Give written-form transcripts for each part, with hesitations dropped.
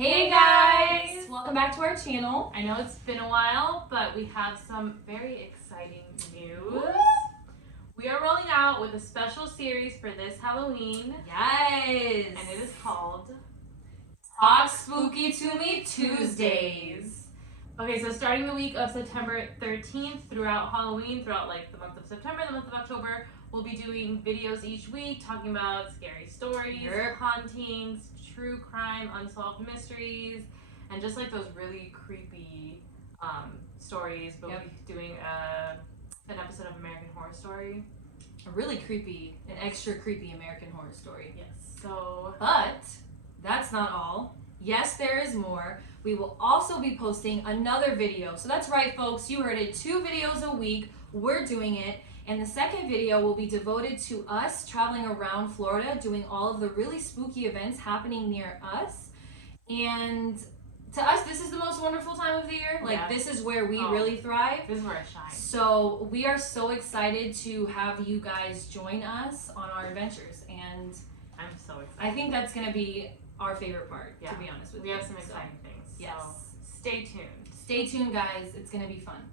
Hey guys! Welcome back to our channel. I know it's been a while, but we have some very exciting news. We are rolling out with a special series for this Halloween. Yes! And it is called Talk Spooky to Me Tuesdays. Okay, so starting the week of September 13th throughout Halloween, throughout like the month of September, the month of October, we'll be doing videos each week talking about scary stories, hauntings, true crime, unsolved mysteries, and just like those really creepy stories. But we'll be doing an episode of American Horror Story. A really creepy, an extra creepy American Horror Story. Yes. So, but that's not all. Yes, there is more. We will also be posting another video. So that's right, folks. You heard it. 2 videos a week. We're doing it. And the second video will be devoted to us traveling around Florida, doing all of the really spooky events happening near us. And to us, this is the most wonderful time of the year. Like, this is where we really thrive. This is where it shines. So we are so excited to have you guys join us on our adventures. And I'm so excited. I think that's going to be our favorite part, to be honest with you. We have some exciting things. Yes. So stay tuned. Stay tuned, guys. It's going to be fun.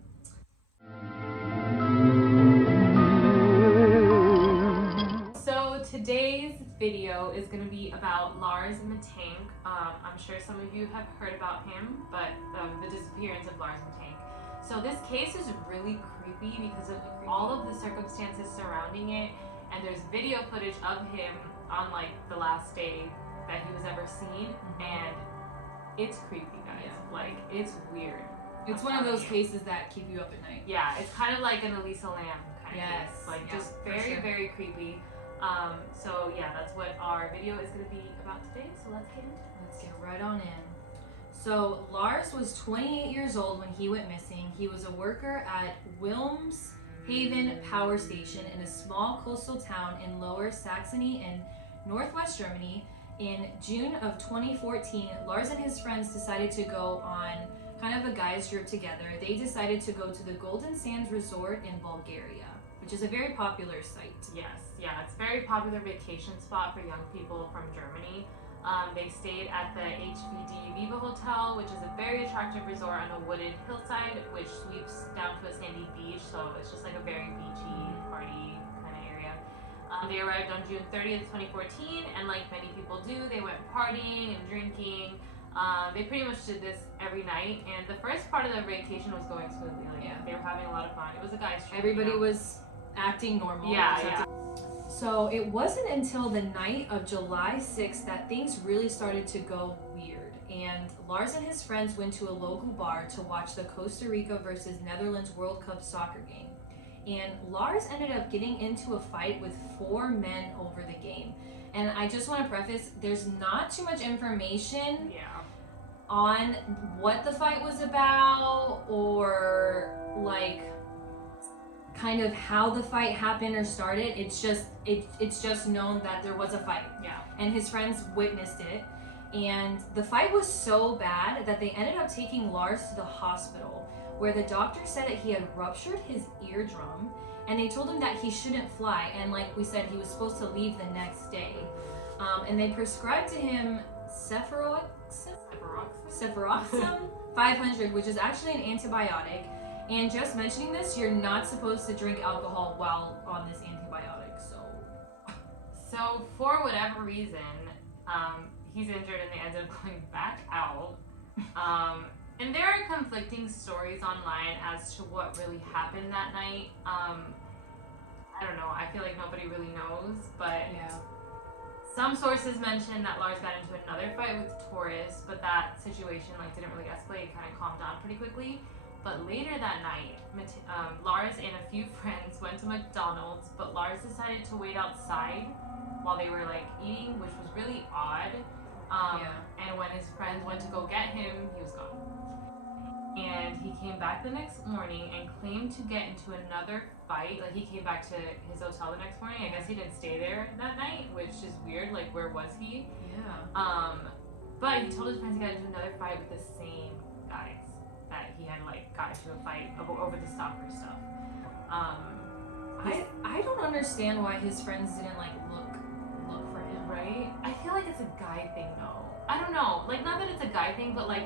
So today's video is going to be about Lars Mittank. I'm sure some of you have heard about him, but the disappearance of Lars Mittank. So this case is really creepy because of all of the circumstances surrounding it, and there's video footage of him on like the last day that he was ever seen, and it's creepy, guys. Like, it's weird. It's one of those cases that keep you up at night. Yeah, it's kind of like an Elisa Lamb kind of case. Like, just very, very creepy. So yeah, that's what our video is going to be about today. So let's get into it. Let's get right on in. So Lars was 28 years old when he went missing. He was a worker at Wilhelmshaven Power Station in a small coastal town in Lower Saxony in northwest Germany. In June of 2014, Lars and his friends decided to go on kind of a guys trip together. They decided to go to the Golden Sands Resort in Bulgaria, which is a very popular site. Yes, yeah, it's a very popular vacation spot for young people from Germany. They stayed at the HVD Viva Hotel, which is a very attractive resort on a wooded hillside, which sweeps down to a sandy beach. So it's just like a very beachy, party kind of area. They arrived on June 30th, 2014, and like many people do, they went partying and drinking. They pretty much did this every night, and the first part of the vacation was going smoothly. Like, they were having a lot of fun. It was a guy's trip. Everybody was acting normal. Yeah. So it wasn't until the night of July 6th that things really started to go weird. And Lars and his friends went to a local bar to watch the Costa Rica versus Netherlands World Cup soccer game. And Lars ended up getting into a fight with 4 men over the game. And I just want to preface, there's not too much information on what the fight was about or like kind of how the fight happened or started. It's just known that there was a fight. Yeah. And his friends witnessed it. And the fight was so bad that they ended up taking Lars to the hospital, where the doctor said that he had ruptured his eardrum, and they told him that he shouldn't fly, and like we said, he was supposed to leave the next day. And they prescribed to him cefuroxime 500, which is actually an antibiotic. And just mentioning this, you're not supposed to drink alcohol while on this antibiotic. So for whatever reason, he's injured and they ended up going back out. And there are conflicting stories online as to what really happened that night. I don't know. I feel like nobody really knows, but some sources mention that Lars got into another fight with tourists, but that situation like didn't really escalate. It kind of calmed down pretty quickly. But later that night, Lars and a few friends went to McDonald's, but Lars decided to wait outside while they were like eating, which was really odd. And when his friends went to go get him, he was gone. And he came back the next morning and claimed to get into another fight. Like, he came back to his hotel the next morning. I guess he didn't stay there that night, which is weird. Like, where was he? But he told his friends he got into another fight with the same guys that he had like got into a fight over the soccer stuff. I don't understand why his friends didn't like look for him. Right? I feel like it's a guy thing though. I don't know. Like, not that it's a guy thing, but like,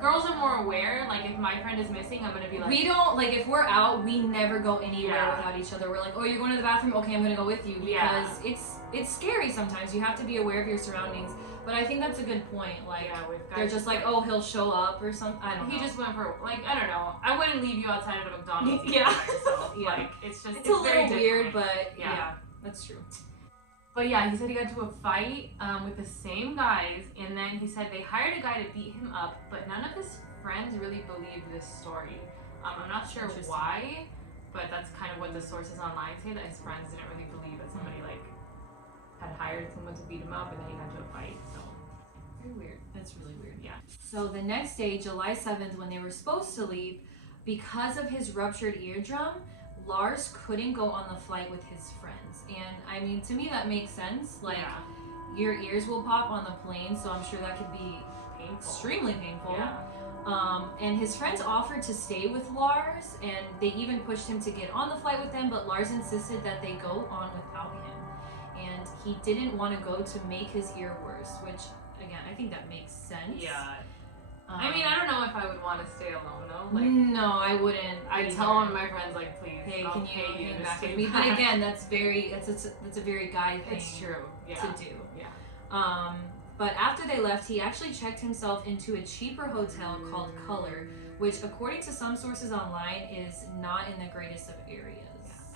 girls are more aware. Like, if my friend is missing, I'm gonna be like, we don't, like, if we're out, we never go anywhere Yeah. without each other. We're like, oh, you're going to the bathroom? Okay, I'm gonna go with you. Because Yeah. it's scary sometimes. You have to be aware of your surroundings. But I think that's a good point. Like, yeah, with guys, they're just like, oh, he'll show up or something. I don't know. He just went for, like, I don't know. I wouldn't leave you outside of a McDonald's eating Yeah. by yourself. Yeah. Like, it's just, It's a very little weird, different. but Yeah. yeah, that's true. But yeah, he said he got into a fight with the same guys, and then he said they hired a guy to beat him up, but none of his friends really believed this story. I'm not sure why, but that's kind of what the sources online say, that his friends didn't really believe that somebody like had hired someone to beat him up, and then he got into a fight. So very weird. That's really weird. Yeah. So the next day, July 7th, when they were supposed to leave, because of his ruptured eardrum, Lars couldn't go on the flight with his friends. And I mean, to me, that makes sense. Like, yeah. your ears will pop on the plane, so I'm sure that could be Painful. extremely painful. Yeah. And his friends offered to stay with Lars, and they even pushed him to get on the flight with them, but Lars insisted that they go on without him. And he didn't want to go to make his ear worse, which, again, I think that makes sense. Yeah. I mean, I don't know if I would want to stay alone though. Like, no, I wouldn't. I tell one of my friends, like, please, hey, I'll can you pay you hang to back stay with me? back. But again, that's a very guy thing. It's true. Yeah. To do. Yeah. But after they left, he actually checked himself into a cheaper hotel called Color, which, according to some sources online, is not in the greatest of areas.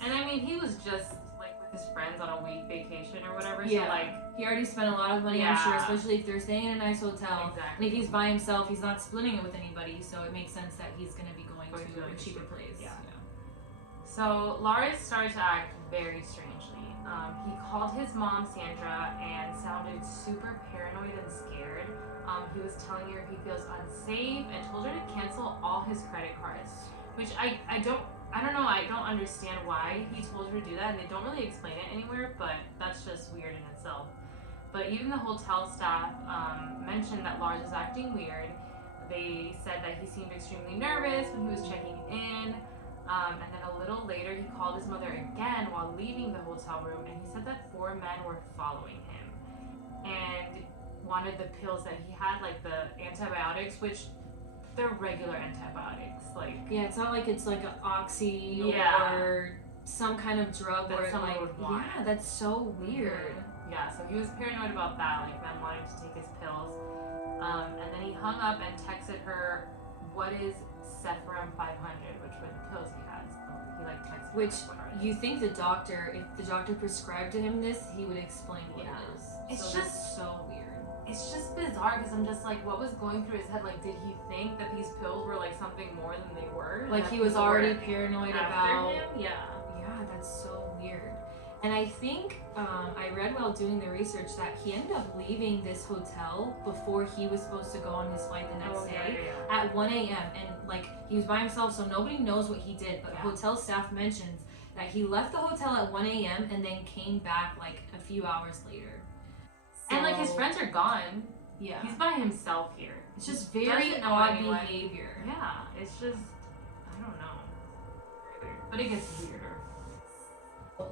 Yeah. And I mean, he was just like with his friends on a week vacation or whatever. Yeah. So like, he already spent a lot of money, Yeah. I'm sure, especially if they're staying in a nice hotel. Exactly. And if he's by himself, he's not splitting it with anybody, so it makes sense that he's going to be going Going to to a a cheaper cheaper place. place, yeah. So Lars started to act very strangely. He called his mom Sandra and sounded super paranoid and scared. He was telling her he feels unsafe and told her to cancel all his credit cards, which I don't know, I don't understand why he told her to do that, and they don't really explain it anywhere, but that's just weird in itself. But even the hotel staff mentioned that Lars was acting weird. They said that he seemed extremely nervous when he was checking in. And then a little later, he called his mother again while leaving the hotel room, and he said that 4 men were following him and wanted the pills that he had, like the antibiotics, which they're regular antibiotics. Like, Yeah, it's not like it's like an oxy Yeah. or some kind of drug That where it, someone like, would want. yeah, that's so weird. Yeah, so he was paranoid about that, like them wanting to take his pills. And then he hung up and texted her, "What is Cephalin 500?" which were the pills he had. So he like texted her, Which like, what are you think if the doctor prescribed to him this, he would explain what Yeah. it is. It's so just- that's so weird. It's just bizarre because I'm just like, what was going through his head? Like, did he think that these pills were like something more than they were? Like That he was people were already paranoid after about. him? Yeah. Yeah, that's so weird. And I think I read while doing the research that he ended up leaving this hotel before he was supposed to go on his flight the next day at 1 a.m. And like he was by himself, so nobody knows what he did. But Yeah. hotel staff mentions that he left the hotel at 1 a.m. and then came back like a few hours later. And like his So, friends are gone. yeah, He's by himself here. it's just very doesn't know odd anyone. behavior. Yeah, it's just, I don't know. But it gets weirder.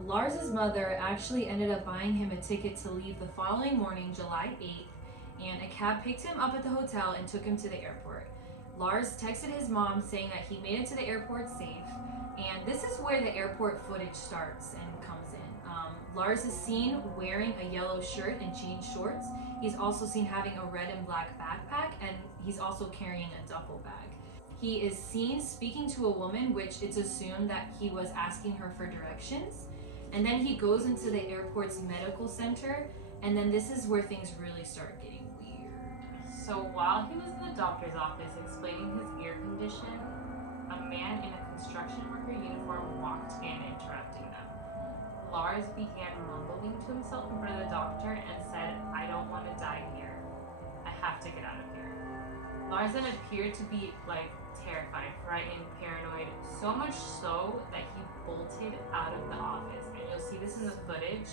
Lars's mother actually ended up buying him a ticket to leave the following morning, July 8th, and a cab picked him up at the hotel and took him to the airport. Lars texted his mom saying that he made it to the airport safe, and this is where the airport footage starts and comes in. Lars is seen wearing a yellow shirt and jean shorts. He's also seen having a red and black backpack, and he's also carrying a duffel bag. He is seen speaking to a woman, which it's assumed that he was asking her for directions. And then he goes into the airport's medical center, and then this is where things really start getting weird. So while he was in the doctor's office explaining his ear condition, a man in a construction worker uniform walked in, interrupting them. Lars began mumbling to himself in front of the doctor and said, "I don't want to die here. I have to get out of here." Lars then appeared to be like terrified, frightened, paranoid, so much so that he bolted out of the office. And you'll see this in the footage.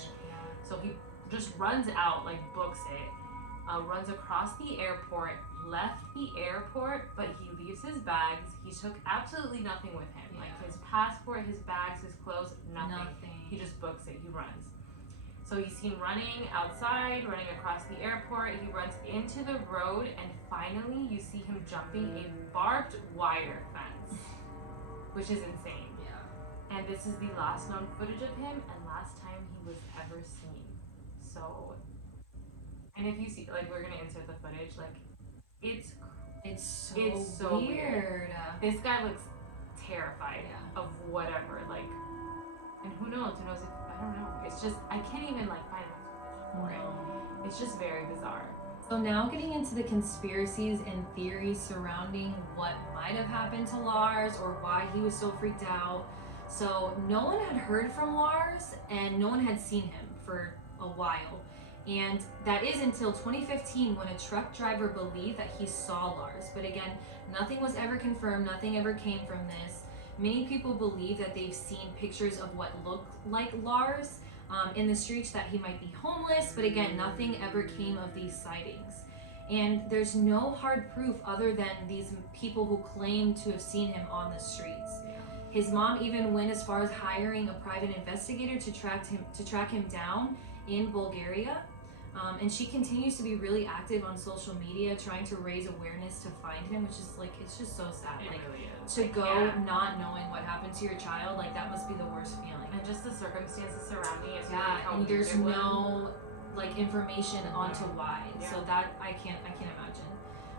So he just runs out, like books it, runs across the airport, left the airport, but he leaves his bags. He took absolutely nothing with him. Yeah. Like his passport, his bags, his clothes, nothing. Nothing. He just books it, he runs. So he's seen running outside, running across the airport. He runs into the road, and finally you see him jumping a barbed wire fence, which is insane. Yeah. And this is the last known footage of him and last time he was ever seen. So, and if you see, like, we're gonna insert the footage, like, it's so weird. This guy looks terrified of whatever, like, and who knows if, I don't know. It's just, I can't even, like, find an explanation for it. It's just very bizarre. So now getting into the conspiracies and theories surrounding what might have happened to Lars or why he was so freaked out. So no one had heard from Lars and no one had seen him for a while. And that is until 2015 when a truck driver believed that he saw Lars. But again, nothing was ever confirmed, nothing ever came from this. Many people believe that they've seen pictures of what looked like Lars in the streets, that he might be homeless, but again, nothing ever came of these sightings. And there's no hard proof other than these people who claim to have seen him on the streets. His mom even went as far as hiring a private investigator to track him down in Bulgaria. And she continues to be really active on social media, trying to raise awareness to find him, which is like, it's just so sad. It like, really is. To go not knowing what happened to your child, like that must be the worst feeling. And just the circumstances surrounding it. And there's no like information onto why. So that I can't imagine.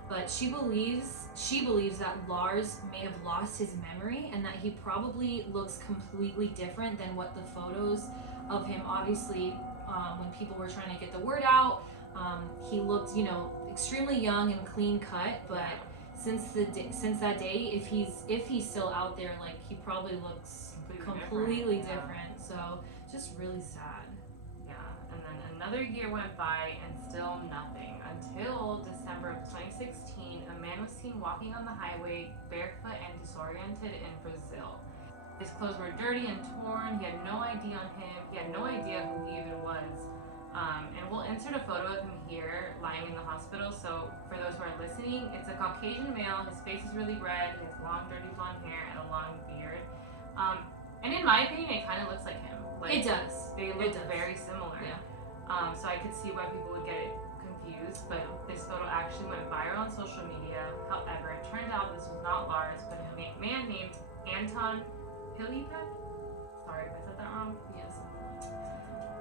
But she believes that Lars may have lost his memory and that he probably looks completely different than what the photos of him, obviously, when people were trying to get the word out, he looked, extremely young and clean cut. But since that day, if he's still out there, like he probably looks completely different. So just really sad. Yeah, and then another year went by and still nothing until December of 2016. A man was seen walking on the highway barefoot and disoriented in Brazil. His clothes were dirty and torn. He had no ID on him. He had no idea who he even was. And we'll insert a photo of him here lying in the hospital. So for those who are listening, it's a Caucasian male. His face is really red. He has long, dirty blonde hair and a long beard. And in my opinion, it kind of looks like him. Like, it does. They look very similar. Yeah. So I could see why people would get confused. But this photo actually went viral on social media. However, it turned out this was not Lars, but a man named Anton Pilipek? Sorry if I said that wrong. Yes.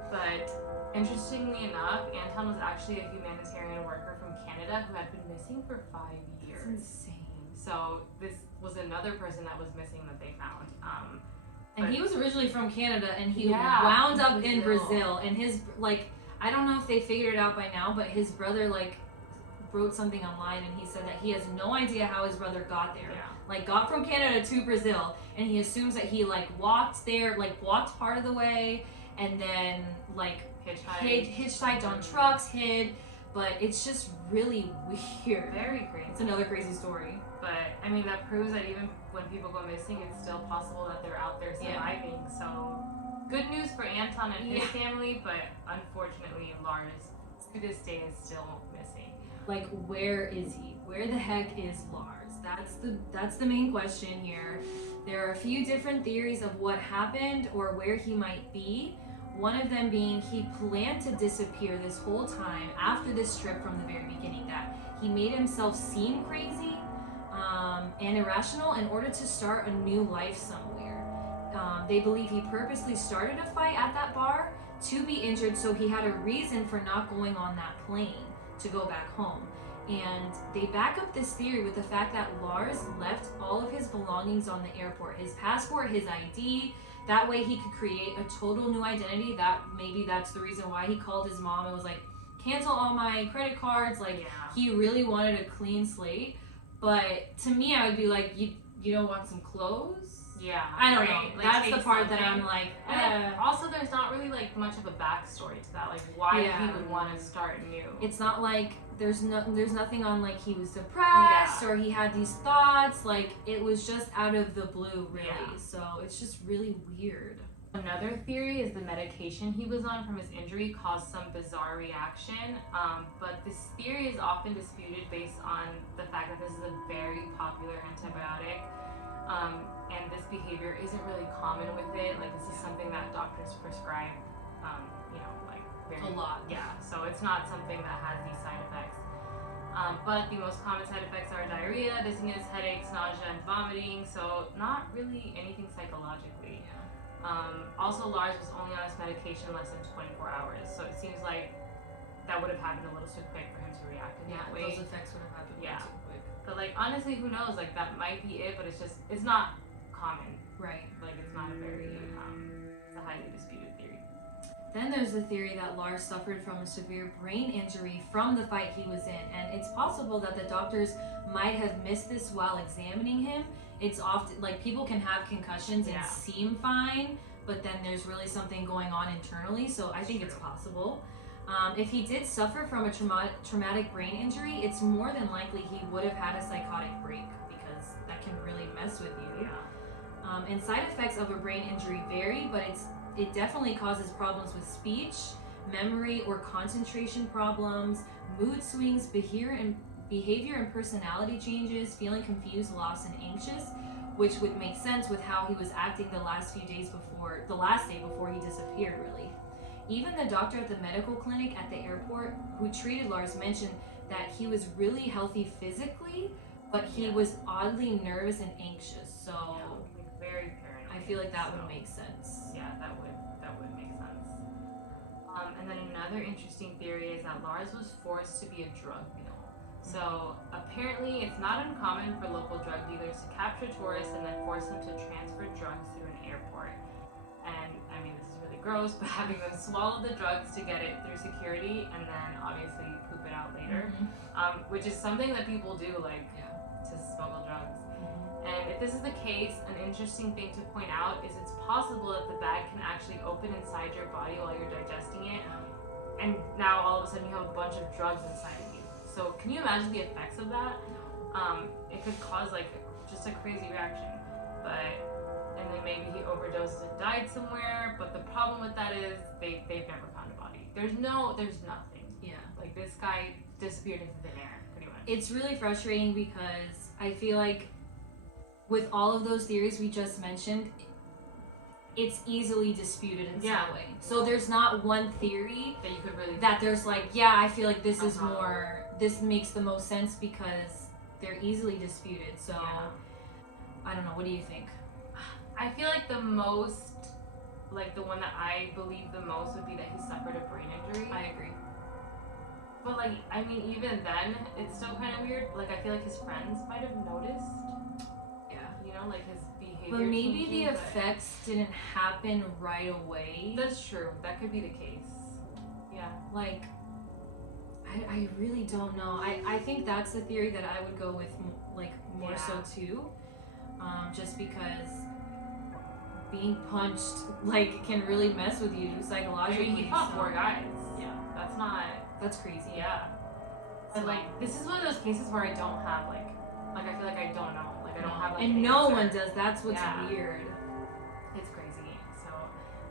But interestingly enough, Anton was actually a humanitarian worker from Canada who had been missing for 5 years. That's insane. So this was another person that was missing that they found. And he was originally from Canada, and he wound up in Brazil. And his, like, I don't know if they figured it out by now, but his brother, like, wrote something online, and he said that he has no idea how his brother got there. Like, got from Canada to Brazil, and he assumes that he, like, walked there, like, walked part of the way, and then, like, hitchhiked on trucks, hid. But it's just really weird. Very crazy. It's another crazy story. But, I mean, that proves that even when people go missing, it's still possible that they're out there surviving. So, good news for Anton and his family, but unfortunately, Lars, to this day, is still missing. Like, where is he? Where the heck is Lars? That's the main question here. There are a few different theories of what happened or where he might be. One of them being he planned to disappear this whole time after this trip from the very beginning, that he made himself seem crazy and irrational in order to start a new life somewhere. They believe he purposely started a fight at that bar to be injured, so he had a reason for not going on that plane to go back home. And they back up this theory with the fact that Lars left all of his belongings on the airport, his passport, his ID. That way he could create a total new identity. That maybe that's the reason why he called his mom and was like, cancel all my credit cards. Like, he really wanted a clean slate. But to me, I would be like, you don't want some clothes? Yeah. I don't know. Like, that's the part that I'm like, also, there's not really like much of a backstory to that. Like, why he would want to start new. It's not like there's nothing on like he was depressed or he had these thoughts. Like, it was just out of the blue, really. So it's just really weird. Another theory is the medication he was on from his injury caused some bizarre reaction, but this theory is often disputed based on the fact that this is a very popular antibiotic, and this behavior isn't really common with it. Like, this is something that doctors prescribe you know, like very A lot. Yeah, so it's not something that has these side effects. But the most common side effects are diarrhea, dizziness, headaches, nausea, and vomiting. So not really anything psychologically. Also, Lars was only on his medication less than 24 hours, so it seems like that would have happened a little too quick for him to react in that way. Those effects would have happened way too quick. But like honestly, who knows? Like that might be it, but it's not common. Right. Like it's not a very it's a highly disputed theory. Then there's the theory that Lars suffered from a severe brain injury from the fight he was in, and it's possible that the doctors might have missed this while examining him. It's often like people can have concussions and seem fine, but then there's really something going on internally, so I think it's possible. If he did suffer from a traumatic brain injury, it's more than likely he would have had a psychotic break, because that can really mess with you. And side effects of a brain injury vary, but it definitely causes problems with speech, memory or concentration problems, mood swings, behavior and personality changes, feeling confused, lost, and anxious, which would make sense with how he was acting the last day before he disappeared, really. Even the doctor at the medical clinic at the airport who treated Lars mentioned that he was really healthy physically, but he was oddly nervous and anxious. So like very paranoid. I feel like that would make sense. Yeah, that would make sense. And then another interesting theory is that Lars was forced to be a drug mule. So apparently it's not uncommon for local drug dealers to capture tourists and then force them to transfer drugs through an airport. And I mean, this is really gross, but having them swallow the drugs to get it through security and then obviously poop it out later, which is something that people do, like to smuggle drugs. And if this is the case, an interesting thing to point out is it's possible that the bag can actually open inside your body while you're digesting it, and now all of a sudden you have a bunch of drugs inside of you. So can you imagine the effects of that? It could cause like just a crazy reaction. And then maybe he overdosed and died somewhere. But the problem with that is they've never found a body. There's nothing. Yeah. Like this guy disappeared into thin air, pretty much. It's really frustrating because I feel like with all of those theories we just mentioned, it's easily disputed in some way. So there's not one theory that you could really that there's like, I feel like this is more, this makes the most sense because they're easily disputed. So I don't know, what do you think? I feel like the most, like the one that I believe the most would be that he suffered a brain injury. I agree. But like, I mean, even then, it's still kind of weird. Like, I feel like his friends might have noticed. You know, like his behavior. But maybe the effects didn't happen right away. That's true. That could be the case. Yeah. Like, I really don't know. I think that's the theory that I would go with, like, more so too. Just because being punched, like, can really mess with you psychologically. I mean, he fought 4 guys. Yeah. That's crazy. Yeah. But like, this is one of those cases where I don't have like I feel like I don't know. Like I don't have like and no one does. That's what's weird. It's crazy. So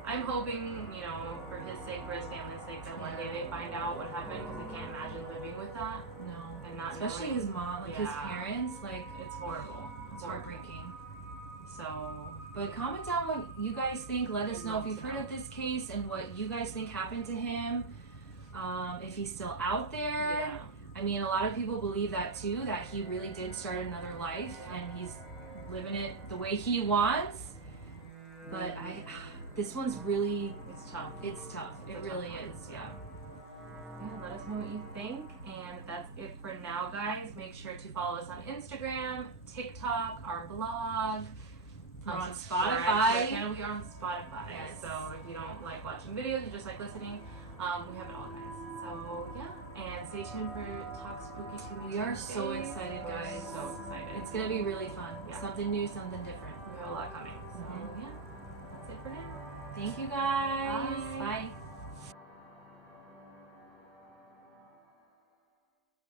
I'm hoping, you know, for his sake, for his family's sake, that one day they find out what happened, because I can't imagine living with that. No. And not especially knowing. his mom, like his parents, like it's horrible. It's heartbreaking. So, but comment down what you guys think. Let us know if you've heard of this case and what you guys think happened to him. If he's still out there. I mean, a lot of people believe that too, that he really did start another life and he's living it the way he wants. But this one's really, it's tough. It's tough. It really is. Yeah. Let us know what you think. And that's it for now, guys. Make sure to follow us on Instagram, TikTok, our blog. We're on Spotify. We are on Spotify. Yes. So if you don't like watching videos, you just like listening, we have it all, guys. So yeah, and stay tuned for Talk Spooky Tuesday. We are so excited, guys. So excited. It's gonna be really fun. Something new, something different. We have a lot coming. So yeah, that's it for now. Thank you, guys. Bye. Bye.